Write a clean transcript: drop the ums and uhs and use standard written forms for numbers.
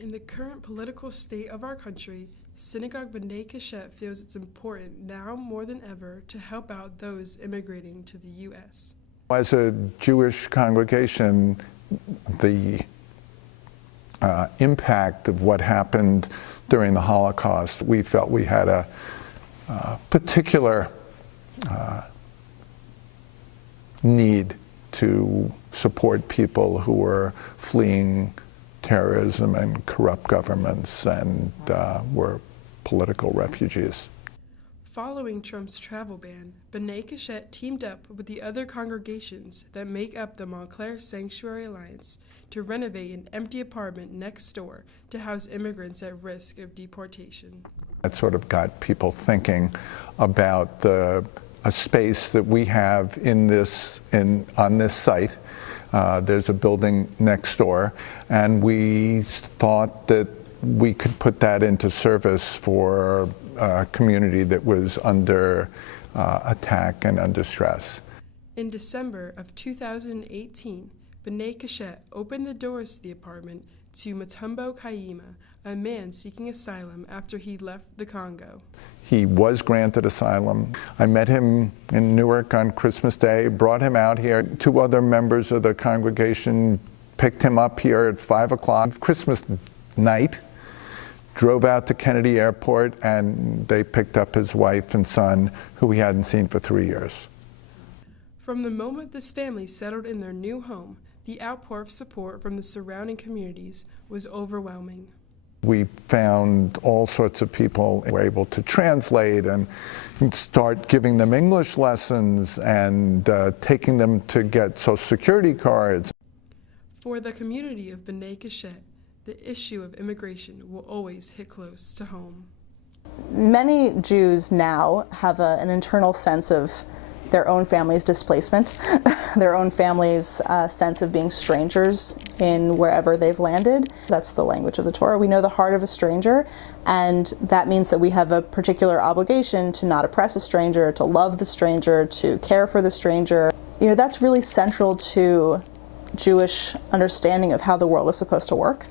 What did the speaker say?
In the current political state of our country, Synagogue B'nai Keshet feels it's important now more than ever to help out those immigrating to the U.S. As a Jewish congregation, the impact of what happened during the Holocaust, we felt we had a particular need to support people who were fleeing terrorism and corrupt governments and were political refugees. Following Trump's travel ban, B'nai Keshet teamed up with the other congregations that make up the Montclair Sanctuary Alliance to renovate an empty apartment next door to house immigrants at risk of deportation. That sort of got people thinking about a space that we have on this site. There's a building next door, and we thought that we could put that into service for a community that was under attack and under stress. In December of 2018, B'nai Keshet opened the doors to the apartment to Matumbo Kayima, a man seeking asylum after he left the Congo. He was granted asylum. I met him in Newark on Christmas Day, brought him out here. 2 other members of the congregation picked him up here at 5 o'clock Christmas night, drove out to Kennedy Airport, and they picked up his wife and son, who he hadn't seen for 3 years. From the moment this family settled in their new home, the outpour of support from the surrounding communities was overwhelming. We found all sorts of people who were able to translate and start giving them English lessons and taking them to get Social Security cards. For the community of B'nai Keshet, the issue of immigration will always hit close to home. Many Jews now have an internal sense of their own family's displacement, their own family's sense of being strangers in wherever they've landed. That's the language of the Torah. We know the heart of a stranger, and that means that we have a particular obligation to not oppress a stranger, to love the stranger, to care for the stranger. You know, that's really central to Jewish understanding of how the world is supposed to work.